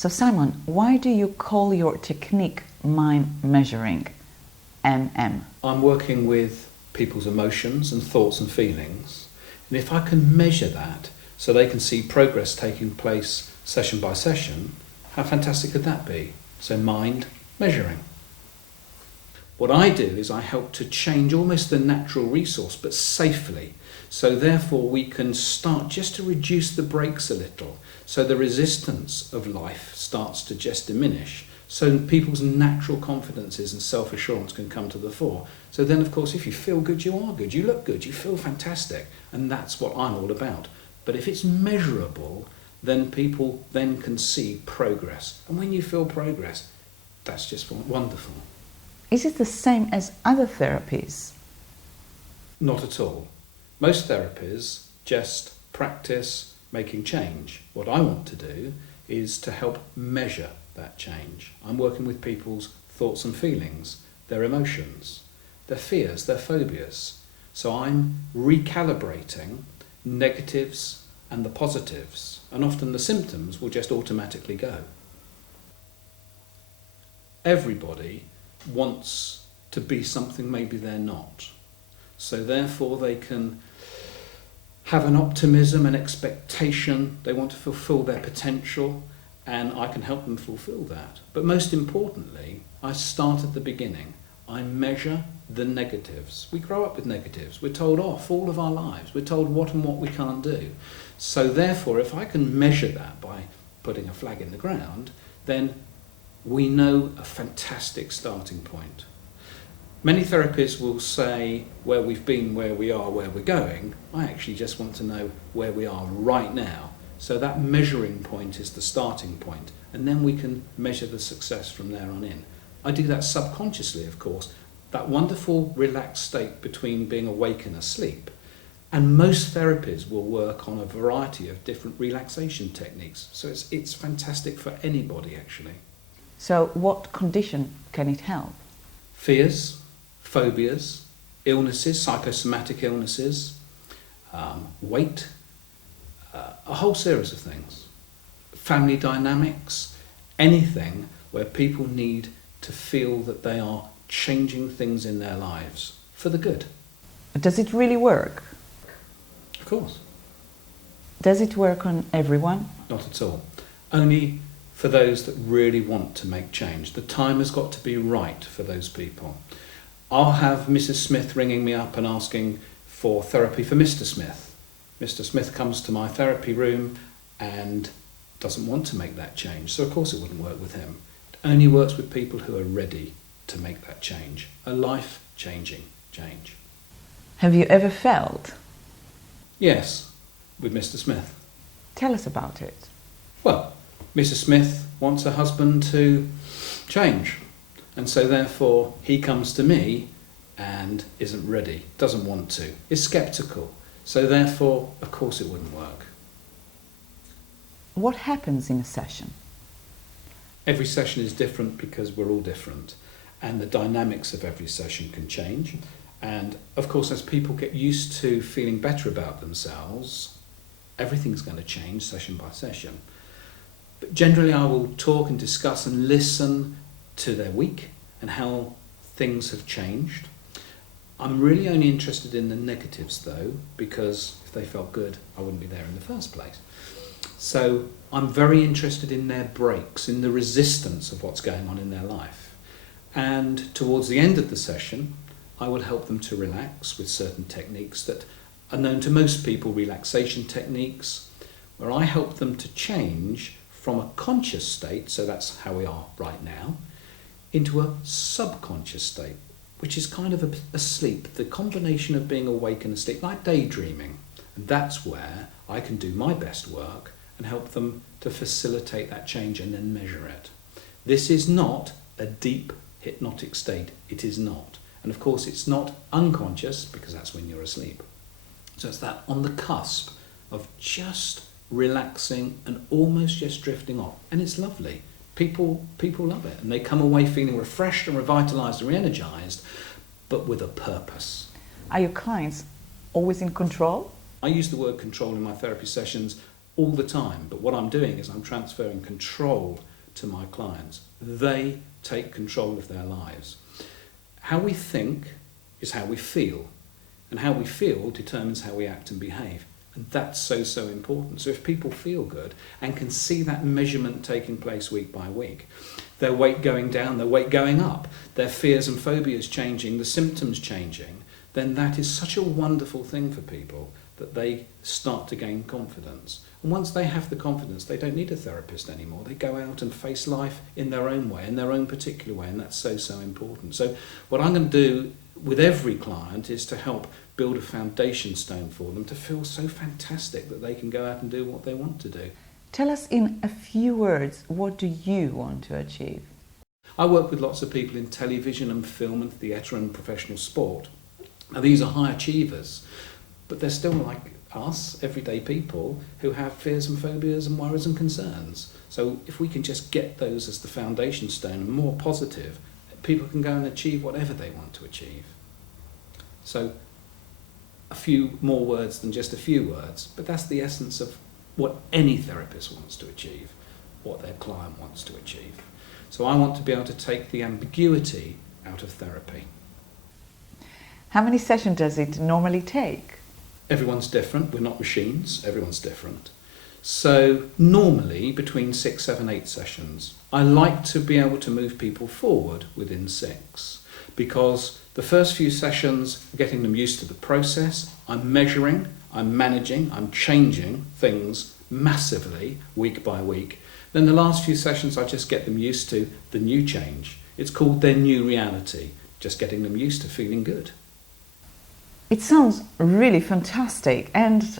So Simon, why do you call your technique mind measuring, MM? I'm working with people's emotions and thoughts and feelings, and if I can measure that so they can see progress taking place session by session, how fantastic could that be? So mind measuring. What I do is I help to change almost the natural resource, but safely. So therefore we can start just to reduce the brakes a little, so the resistance of life starts to just diminish, so people's natural confidences and self-assurance can come to the fore. So then, of course, if you feel good, you are good, you look good, you feel fantastic, and that's what I'm all about. But if it's measurable, then people then can see progress. And when you feel progress, that's just wonderful. Is it the same as other therapies? Not at all. Most therapies just practice making change. What I want to do is to help measure that change. I'm working with people's thoughts and feelings, their emotions, their fears, their phobias. So I'm recalibrating negatives and the positives, and often the symptoms will just automatically go. Everybody wants to be something maybe they're not. So therefore they can have an optimism, an expectation, they want to fulfill their potential, and I can help them fulfill that. But most importantly, I start at the beginning. I measure the negatives. We grow up with negatives. We're told off all of our lives. We're told what and what we can't do. So therefore, if I can measure that by putting a flag in the ground, then we know a fantastic starting point. Many therapists will say where we've been, where we are, where we're going. I actually just want to know where we are right now. So that measuring point is the starting point, and then we can measure the success from there on in. I do that subconsciously, of course, that wonderful relaxed state between being awake and asleep. And most therapies will work on a variety of different relaxation techniques. So it's fantastic for anybody, actually. So what condition can it help? Fears, phobias, illnesses, psychosomatic illnesses, weight, a whole series of things. Family dynamics, anything where people need to feel that they are changing things in their lives for the good. Does it really work? Of course. Does it work on everyone? Not at all. Only for those that really want to make change. The time has got to be right for those people. I'll have Mrs. Smith ringing me up and asking for therapy for Mr. Smith. Mr. Smith comes to my therapy room and doesn't want to make that change, so of course it wouldn't work with him. It only works with people who are ready to make that change, a life-changing change. Have you ever failed? Yes, with Mr. Smith. Tell us about it. Well, Mrs. Smith wants her husband to change, and so therefore he comes to me and isn't ready, doesn't want to, is sceptical. So therefore, of course it wouldn't work. What happens in a session? Every session is different because we're all different, and the dynamics of every session can change. And of course, as people get used to feeling better about themselves, everything's going to change session by session. But generally I will talk and discuss and listen to their week and how things have changed. I'm really only interested in the negatives though, because if they felt good, I wouldn't be there in the first place. So I'm very interested in their breaks, in the resistance of what's going on in their life. And towards the end of the session, I will help them to relax with certain techniques that are known to most people, relaxation techniques, where I help them to change from a conscious state, so that's how we are right now, into a subconscious state, which is kind of asleep, the combination of being awake and asleep, like daydreaming. And that's where I can do my best work and help them to facilitate that change and then measure it. This is not a deep hypnotic state, it is not. And of course it's not unconscious, because that's when you're asleep. So it's that on the cusp of just relaxing and almost just drifting off. And it's lovely. People love it, and they come away feeling refreshed and revitalised and re-energised, but with a purpose. Are your clients always in control? I use the word control in my therapy sessions all the time, but what I'm doing is I'm transferring control to my clients. They take control of their lives. How we think is how we feel, and how we feel determines how we act and behave. And that's so important. So if people feel good and can see that measurement taking place week by week, their weight going down, their weight going up, their fears and phobias changing, the symptoms changing, then that is such a wonderful thing for people that they start to gain confidence. And once they have the confidence, they don't need a therapist anymore. They go out and face life in their own way, in their own particular way, and that's so important. So what I'm going to do with every client is to help build a foundation stone for them to feel so fantastic that they can go out and do what they want to do. Tell us in a few words, what do you want to achieve? I work with lots of people in television and film and theatre and professional sport. Now these are high achievers, but they're still like us, everyday people, who have fears and phobias and worries and concerns. So if we can just get those as the foundation stone and more positive, people can go and achieve whatever they want to achieve. So a few more words than just a few words, but that's the essence of what any therapist wants to achieve, what their client wants to achieve. So I want to be able to take the ambiguity out of therapy. How many sessions does it normally take? Everyone's different, we're not machines, everyone's different. So normally between 6, 7, 8 sessions. I like to be able to move people forward within 6, because the first few sessions, getting them used to the process, I'm measuring, I'm managing, I'm changing things massively week by week. Then the last few sessions I just get them used to the new change. It's called their new reality, just getting them used to feeling good. It sounds really fantastic, and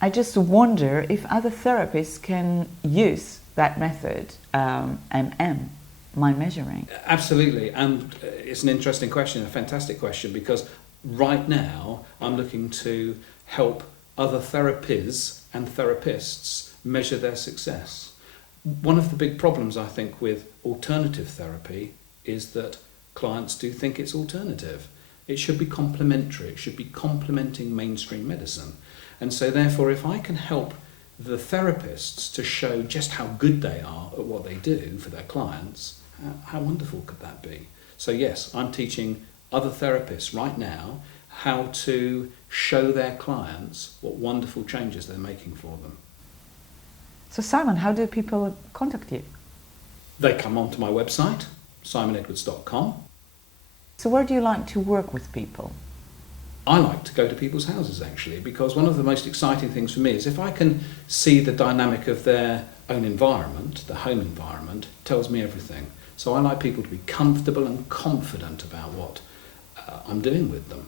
I just wonder if other therapists can use that method, mind measuring. Absolutely, and it's an interesting question, a fantastic question, because right now I'm looking to help other therapies and therapists measure their success. One of the big problems I think with alternative therapy is that clients do think it's alternative. It should be complementary, it should be complementing mainstream medicine. And so therefore if I can help the therapists to show just how good they are at what they do for their clients, how wonderful could that be? So yes, I'm teaching other therapists right now how to show their clients what wonderful changes they're making for them. So Simon, how do people contact you? They come onto my website, simonedwards.com. So where do you like to work with people? I like to go to people's houses actually, because one of the most exciting things for me is if I can see the dynamic of their own environment, the home environment, tells me everything. So I like people to be comfortable and confident about what I'm doing with them.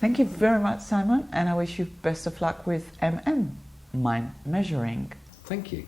Thank you very much, Simon, and I wish you best of luck with mind measuring. Thank you.